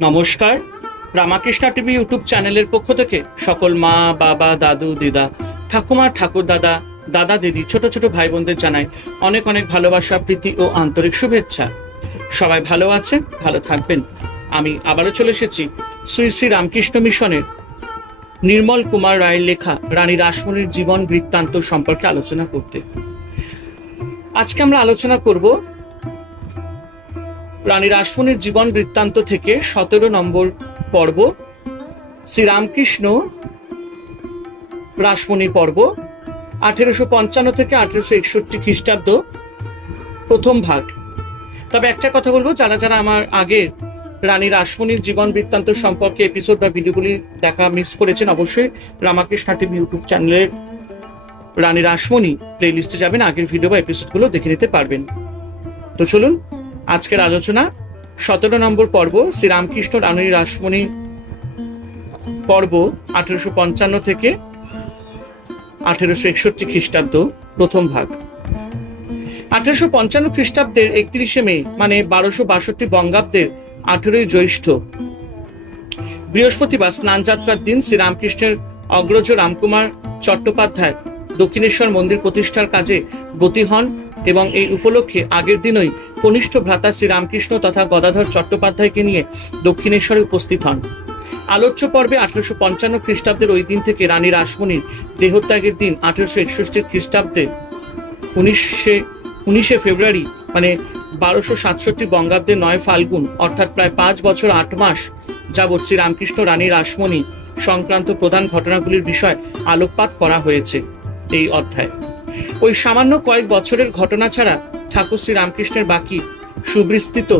নমস্কার। Ramakrishna TV YouTube চ্যানেলের পক্ষ থেকে সকল মা, বাবা, দাদু, দিদা, ঠাকুমা, ঠাকুর দাদা দাদা, দিদি, ছোট ছোট ভাই বোনদের জানাই অনেক অনেক ভালোবাসা, প্রীতি ও আন্তরিক শুভেচ্ছা। সবাই ভালো আছে ভালো থাকবেন। আমি আবারও চলে এসেছি শ্রী শ্রী রামকৃষ্ণ মিশনের নির্মল কুমার রায়ের লেখা রানী রাসমণির জীবন বৃত্তান্ত সম্পর্কে আলোচনা করতে। আজকে আমরা আলোচনা করব রানী রাসমণির জীবন বৃত্তান্ত থেকে সতেরো নম্বর পর্ব, শ্রীরামকৃষ্ণ রাসমণি পর্ব, আঠেরোশো পঞ্চান্ন থেকে আঠেরোশো একষট্টি খ্রিস্টাব্দ, প্রথম ভাগ। তবে একটা কথা বলব, যারা যারা আমার আগে রানী রাসমণির জীবন বৃত্তান্ত সম্পর্কে এপিসোড বা ভিডিওগুলি দেখা মিস করেছেন, অবশ্যই রামাকৃষ্ণ টিভি ইউটিউব চ্যানেলের রানী রাসমণি প্লে লিস্টে যাবেন, আগের ভিডিও বা এপিসোডগুলো দেখে নিতে পারবেন। তো চলুন আজকের আলোচনা সতেরো নম্বর পর্ব, শ্রীরামকৃষ্ণ রানী রাসমণি পর্ব, আঠেরোশো পঞ্চান্ন থেকে আঠেরোশো একষট্টি খ্রিস্টাব্দ, প্রথম ভাগ। আঠেরোশো পঞ্চান্ন খ্রিস্টাব্দের একত্রিশে মে মানে বারোশো বাষট্টি বঙ্গাব্দের আঠেরোই জ্যৈষ্ঠ বৃহস্পতিবার স্নানযাত্রার দিন শ্রীরামকৃষ্ণের অগ্রজ রামকুমার চট্টোপাধ্যায় দক্ষিণেশ্বর মন্দির প্রতিষ্ঠার কাজে গতি হন এবং এই উপলক্ষে আগের দিনই কনিষ্ঠ ভ্রাতা শ্রীরামকৃষ্ণ তথা গদাধর চট্টোপাধ্যায়কে নিয়ে দক্ষিণেশ্বরে উপস্থিত হন। আলোচ্য পর্বে আঠারোশো পঞ্চান্ন খ্রিস্টাব্দের ওই দিন থেকে রানী রাসমণির দেহত্যাগের দিন আঠারোশো একষট্টি খ্রিস্টাব্দে উনিশে উনিশে ফেব্রুয়ারি মানে বারোশো সাতষট্টি বঙ্গাব্দে নয় ফাল্গুন, অর্থাৎ প্রায় পাঁচ বছর আট মাস যাবৎ শ্রীরামকৃষ্ণ, রানী রাসমণি সংক্রান্ত প্রধান ঘটনাগুলির বিষয় আলোকপাত করা হয়েছে এই অধ্যায়। ওই সামান্য কয়েক বছরের ঘটনা ছাড়া ঠাকুর শ্রী রামকৃষ্ণের বাকি সুবিস্তৃত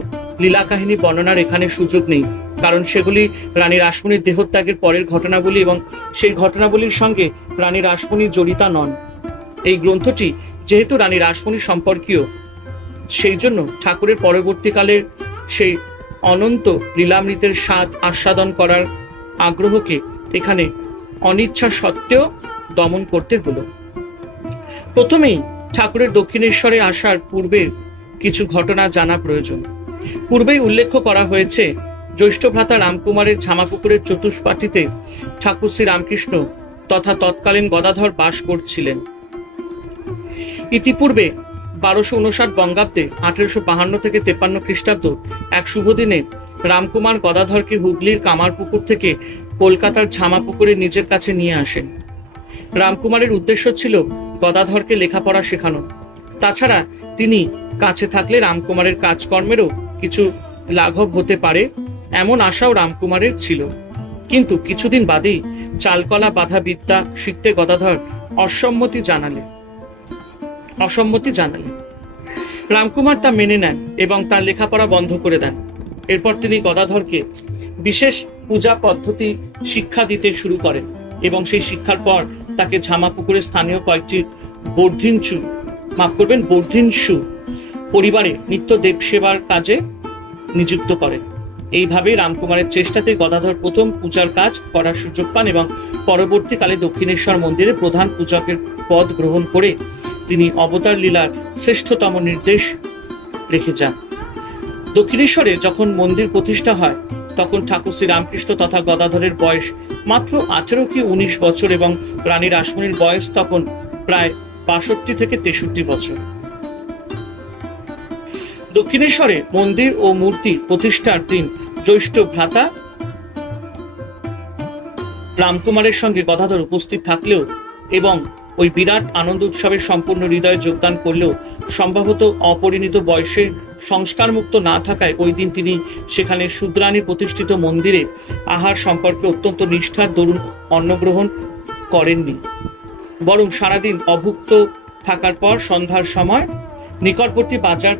লীলা কাহিনী বর্ণনার এখানে সুযোগ নেই, কারণ সেগুলি রানী রাসমণির দেহত্যাগের পরের ঘটনাবলী এবং সেই ঘটনাবলীর সঙ্গে রানী রাসমণি জড়িতা নন। এই গ্রন্থটি যেহেতু রানী রাসমণি সম্পর্কীয়, সেই জন্য ঠাকুরের পরবর্তীকালের সেই অনন্ত লীলামৃতের স্বাদ আস্বাদন করার আগ্রহকে এখানে অনিচ্ছা সত্ত্বেও দমন করতে হলো। প্রথমেই ঠাকুরের দক্ষিণেশ্বরে আসার পূর্বে কিছু ঘটনা জানা প্রয়োজন। পূর্বেই উল্লেখ করা হয়েছে, জ্যৈষ্ঠ ভ্রাতা রামকুমারের ঝামাপুকুরের চতুষ্পাটিতে ঠাকুর শ্রী রামকৃষ্ণ তথা তৎকালীন গদাধর বাস করছিলেন। ইতিপূর্বে বারোশো উনষাট বঙ্গাব্দে আঠেরোশো বাহান্ন থেকে তেপান্ন খ্রিস্টাব্দ এক শুভ দিনে রামকুমার গদাধরকে হুগলির কামারপুকুর থেকে কলকাতার ঝামাপুকুরে নিজের কাছে নিয়ে আসেন। রামকুমারের উদ্দেশ্য ছিল গদাধরকে লেখাপড়া শেখানো। তাছাড়া তিনি কাছে থাকলে রামকুমারের কাজকর্মেরও কিছু লাঘব হতে পারে, এমন আশাও রামকুমারের ছিল। কিন্তু কিছুদিন বাদেই চালকলা বাধা বিদ্যা শিখতে গদাধর অসম্মতি জানালেন অসম্মতি জানালেন রামকুমার তা মেনে নেন এবং তার লেখাপড়া বন্ধ করে দেন। এরপর তিনি গদাধরকে বিশেষ পূজা পদ্ধতি শিক্ষা দিতে শুরু করেন এবং সেই শিক্ষার পর তাকে ঝামাপুকুরের স্থানীয় কয়েকটি বর্ধিনচু মাফ করবেন বর্ধিনসু পরিবারে নিত্য দেব সেবার কাজে নিযুক্ত করেন। এইভাবে রামকুমারের চেষ্টাতে গদাধর প্রথম পূজার কাজ করার সুযোগ পান এবং পরবর্তীকালে দক্ষিণেশ্বর মন্দিরে প্রধান পূজকের পদ গ্রহণ করে তিনি অবতার লীলার শ্রেষ্ঠতম নির্দেশ রেখে যান। দক্ষিণেশ্বরে যখন মন্দির প্রতিষ্ঠা হয় তখন ঠাকুর শ্রী রামকৃষ্ণ তথা গদাধরের বয়স মাত্র আঠেরো কি উনিশ বছর এবং রানী রাসমণির বয়স তখন প্রায় বাষট্টি থেকে তেষট্টি বছর। দক্ষিণেশ্বরে মন্দির ও মূর্তি প্রতিষ্ঠার দিন জ্যৈষ্ঠ ভ্রাতা রামকুমারের সঙ্গে গদাধর উপস্থিত থাকলেও এবং ওই বিরাট আনন্দ উৎসবে সম্পূর্ণ হৃদয়ে যোগদান করলেও সম্ভবত অপরিণত বয়সে সংস্কারমুক্ত না থাকায় ওই দিন তিনি সেখানে শূদ্রাণী প্রতিষ্ঠিত মন্দিরে আহার সম্পর্কে অত্যন্ত নিষ্ঠার দরুন অন্নগ্রহণ করেননি। বরং সারাদিন অভুক্ত থাকার পর সন্ধ্যার সময় নিকটবর্তী বাজার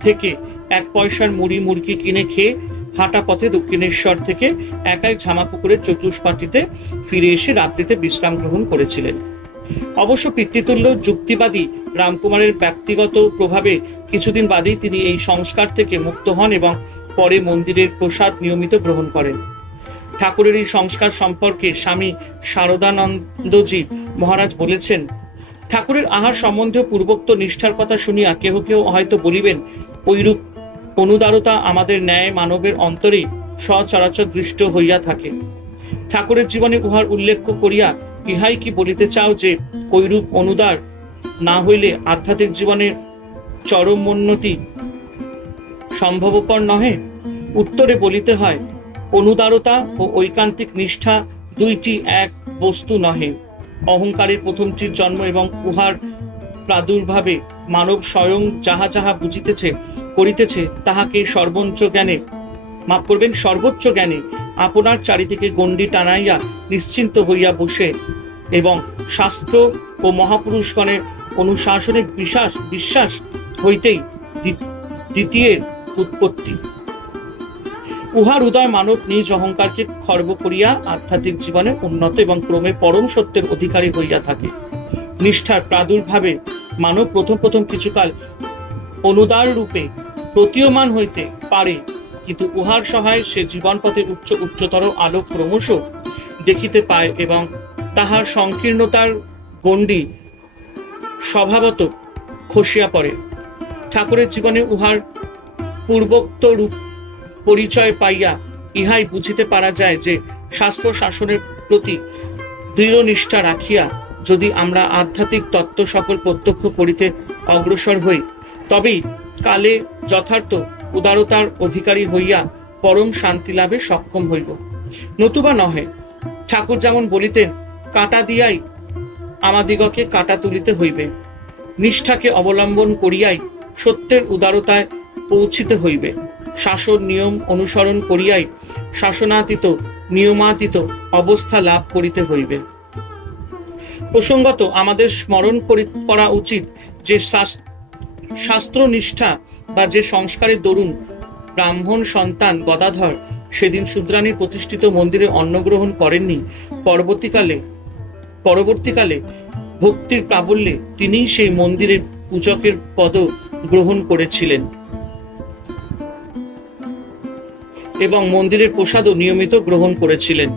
থেকে এক পয়সার মুড়ি মুরগি কিনে খেয়ে হাঁটা পথে দক্ষিণেশ্বর থেকে একাই ঝামাপুকুরের চতুষ্পাটিতে ফিরে এসে রাত্রিতে বিশ্রাম গ্রহণ করেছিলেন। অবশ্য পিতৃতুল্য যুক্তিবাদী রামকুমারের ব্যক্তিগত প্রভাবে কিছুদিন বাদেই তিনি এই সংস্কার থেকে মুক্ত হন এবং পরে মন্দিরের প্রসাদ নিয়মিত গ্রহণ করেন। ঠাকুরের এই সংস্কার সম্পর্কে স্বামী শারদানন্দজি মহারাজ বলেছেন, ঠাকুরের আহার সম্বন্ধে পূর্বোক্ত নিষ্ঠার কথা শুনিয়া কেহ কেউ হয়তো বলিবেন, ঐরূপ অনুদারতা আমাদের ন্যায় মানবের অন্তরে সচরাচর দৃষ্ট হইয়া থাকে। ঠাকুরের জীবনে উহার উল্লেখ করিয়া ইহাই কি বলিতে চাও যে কৈরূপ অনুদার না হইলে আধ্যাত্মিক জীবনের চরমোন্নতি সম্ভবপর নহে? উত্তরে বলিতে হয়, অনুদারতা ও ঐকান্তিক নিষ্ঠা দুইটি এক বস্তু নহে। অহংকারের প্রথমটির জন্ম এবং উহার প্রাদুর্ভাবে মানব স্বয়ং যাহা যাহা বুঝিতেছে, করিতেছে, তাহাকে সর্বোচ্চ জ্ঞানে, মাফ করবেন, সর্বোচ্চ জ্ঞানে আপনার চারিদিকে গণ্ডি টানাইয়া নিশ্চিন্ত হইয়া বসে এবং শাস্ত্র ও মহাপুরুষগণের অনুশাসনের বিশ্বাস বিশ্বাস হইতেই দ্বিতীয়ের উৎপত্তি। উহার উদয় মানব নিজ অহংকারকে খর্ব করিয়া আধ্যাত্মিক জীবনে উন্নত এবং ক্রমে পরম সত্যের অধিকারী হইয়া থাকে। নিষ্ঠার প্রাদুর্ভাবে মানব প্রথম প্রথম কিছুকাল অনুদার রূপে প্রতীয়মান হইতে পারে। কিন্তু উহার সহায় সে জীবনপথে উচ্চ উচ্চতর আলোক ক্রমশ দেখিতে পায় এবং তাহার সংকীর্ণতার গণ্ডি স্বভাবত খসিয়া পড়ে। ঠাকুরের জীবনে উহার পূর্বোক্ত রূপ পরিচয় পাইয়া ইহাই বুঝিতে পারা যায় যে শাস্ত্র শাসনের প্রতি দৃঢ় নিষ্ঠা রাখিয়া যদি আমরা আধ্যাত্মিক তত্ত্ব সকল প্রত্যক্ষ করিতে অগ্রসর হই, তবেই কালে যথার্থ উদারতার অধিকারী হইয়া পরম শান্তি লাভে সক্ষম হইব। নতুবা নহে, ঠাকুর যেমন বলিতেন, কাটা দিয়াই আমাদিগকে কাটা তুলিতে হইবে। নিষ্ঠাকে অবলম্বন করিয়াই সত্যের উদারতায় পৌঁছিতে হইবে। শাসন নিয়ম অনুসরণ করিয়াই শাসনাতীত, নিয়মাতীত অবস্থা লাভ করিতে হইবে। প্রসঙ্গত, আমাদের স্মরণ করি- উচিত যে শাস্ত্র নিষ্ঠা বা যে সংস্কারের দরুন ব্রাহ্মণ সন্তান গদাধর সেদিন শুদ্রানীর প্রতিষ্ঠিত মন্দিরে অন্নগ্রহণ করেননি। পরবর্তীকালে পরবর্তীকালে ভক্তির প্রাবল্যে তিনিই সেই মন্দিরের পূজকের পদ গ্রহণ করেছিলেন। এবং মন্দিরের প্রসাদও নিয়মিত গ্রহণ করেছিলেন।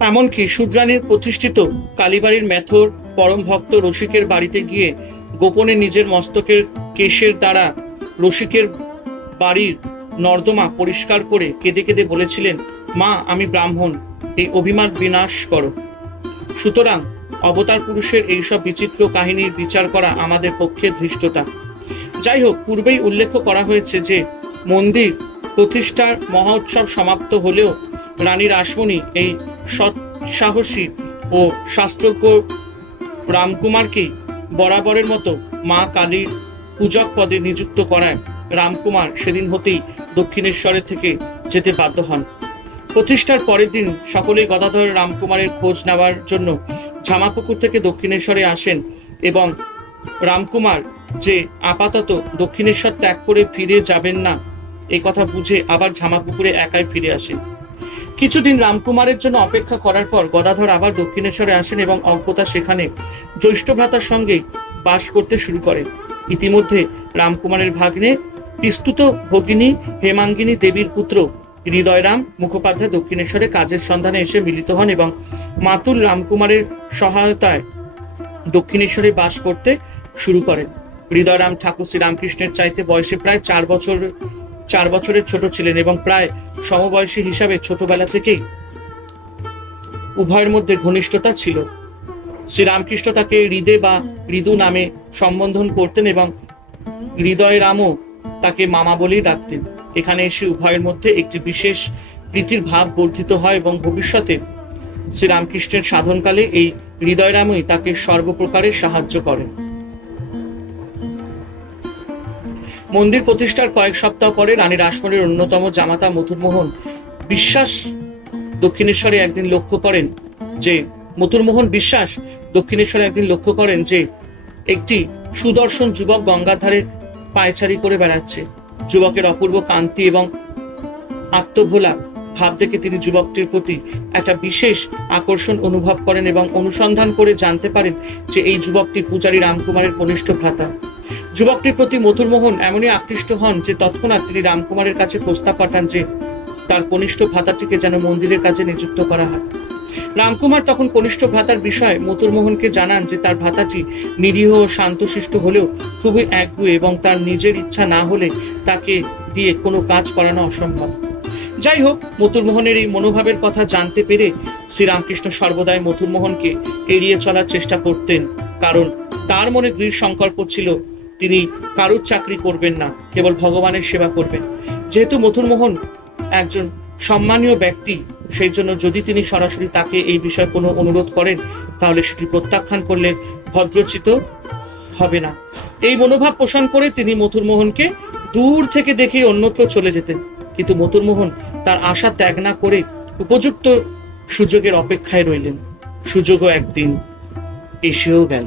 এমনকি শুদ্রানীর প্রতিষ্ঠিত কালীবাড়ির মেথর পরম ভক্ত রসিকের বাড়িতে গিয়ে গোপনে নিজের মস্তকের কেশের দ্বারা রসিকের বাড়ির নর্দমা পরিষ্কার করে কেঁদে কেঁদে বলেছিলেন, মা, আমি ব্রাহ্মণ, এই অভিমান বিনাশ করো। সুতরাং অবতার পুরুষের এইসব বিচিত্র কাহিনীর বিচার করা আমাদের পক্ষে ধৃষ্টতা। যাই হোক, পূর্বেই উল্লেখ করা হয়েছে যে মন্দির প্রতিষ্ঠার মহোৎসব সমাপ্ত হলেও রানী রাসমণি এই সৎসাহসী ও শাস্ত্রজ্ঞ রামকুমারকেই বরাবরের মতো মা কালীর পূজক পদে নিযুক্ত করায় রামকুমার সেদিন হতেই দক্ষিণেশ্বরের থেকে যেতে বাধ্য হন। প্রতিষ্ঠার পরের দিন সকলেই গদাধর রামকুমারের খোঁজ নেওয়ার জন্য ঝামাপুকুর থেকে দক্ষিণেশ্বরে আসেন এবং রামকুমার যে আপাতত দক্ষিণেশ্বর ত্যাগ করে ফিরে যাবেন না এই কথা বুঝে আবার ঝামাপুকুরে একাই ফিরে আসেন। কিছুদিন রামকুমারের জন্য অপেক্ষা করার পর গদাধর আবার দক্ষিণেশ্বরে আসেন এবং অজ্ঞতা সেখানে জ্যৈষ্ঠ ভ্রাতার সঙ্গে বাস করতে শুরু করে ইতিমধ্যে রামকুমারের ভাগ্নে বিস্তুত ভগিনী হেমাঙ্গিনী দেবীর পুত্র হৃদয়রাম মুখোপাধ্যায় দক্ষিণেশ্বরে কাজের সন্ধানে এসে মিলিত হন এবং মাতুল রামকুমারের সহায়তায় দক্ষিণেশ্বরে বাস করতে শুরু করেন। হৃদয়রাম ঠাকুর শ্রীরামকৃষ্ণের চাইতে বয়সে প্রায় চার বছর চার বছরের ছোট ছিলেন এবং প্রায় সমবয়সী হিসাবে ছোটবেলা থেকেই উভয়ের মধ্যে ঘনিষ্ঠতা ছিল। শ্রীরামকৃষ্ণ তাকে হৃদে বা হৃদু নামে সম্বোধন করতেন এবং হৃদয়রামও তাকে মামা বলেই ডাকতেন। এখানে এসে উভয়ের মধ্যে একটি বিশেষ প্রীতির ভাব বর্ধিত হয় এবং ভবিষ্যতে শ্রীরামকৃষ্ণের সাধনকালে এই হৃদয়রামই তাকে সর্বপ্রকারে সাহায্য করেন। মন্দির প্রতিষ্ঠার কয়েক সপ্তাহ পরে রানী রাসমণির অন্যতম জামাতা মথুরমোহন বিশ্বাস দক্ষিণেশ্বরে একদিন লক্ষ্য করেন যে মথুরমোহন বিশ্বাস দক্ষিণেশ্বরে একদিন লক্ষ্য করেন যে, একটি সুদর্শন যুবক গঙ্গার ধারে পায়চারি করে বেড়াচ্ছে। যুবকের অপূর্ব কান্তি এবং আত্মভোলা ভাব দেখে তিনি যুবকটির প্রতি একটা বিশেষ আকর্ষণ অনুভব করেন এবং অনুসন্ধান করে জানতে পারেন যে, এই যুবকটি পূজারী রামকুমারের কনিষ্ঠ ভ্রাতা। যুবকটির প্রতি মথুরমোহন এমনই আকৃষ্ট হন যে তৎক্ষণাৎ তিনি রামকুমারের কাছে প্রস্তাব পাঠান যে তার কনিষ্ঠ ভ্রাতাটিকে যেন মন্দিরের কাজে নিযুক্ত করা হয়। রামকুমার তখন কনিষ্ঠ ভ্রাতার বিষয়ে মতুরমোহনকে জানান যে তার ভ্রাতাটি নিরীহ ও শান্তশিষ্ট হলেও খুবই একগুয়ে এবং তার নিজের ইচ্ছা না হলে তাকে দিয়ে কোনো কাজ করানো অসম্ভব। যাই হোক মতুরমোহনের এই মনোভাবের কথা জানতে পেরে শ্রীরামকৃষ্ণ সর্বদাই মথুরমোহনকে এড়িয়ে চলার চেষ্টা করতেন, কারণ তার মনে দৃঢ় সংকল্প ছিল তিনি কারুর চাকরি করবেন না, কেবল ভগবানের সেবা করবেন। যেহেতু মথুরমোহন একজন সম্মানীয় ব্যক্তি, সেই জন্য যদি তিনি সরাসরি তাকে এই বিষয়ে কোনো অনুরোধ করেন, তাহলে সেটি প্রত্যাখ্যান করলে ভদ্রচিত হবে না। এই মনোভাব পোষণ করে তিনি মথুরমোহনকে দূর থেকে দেখে অন্যত্র চলে যেতেন। কিন্তু মথুরমোহন তার আশা ত্যাগ না করে উপযুক্ত সুযোগের অপেক্ষায় রইলেন। সুযোগও একদিন এসেও গেল।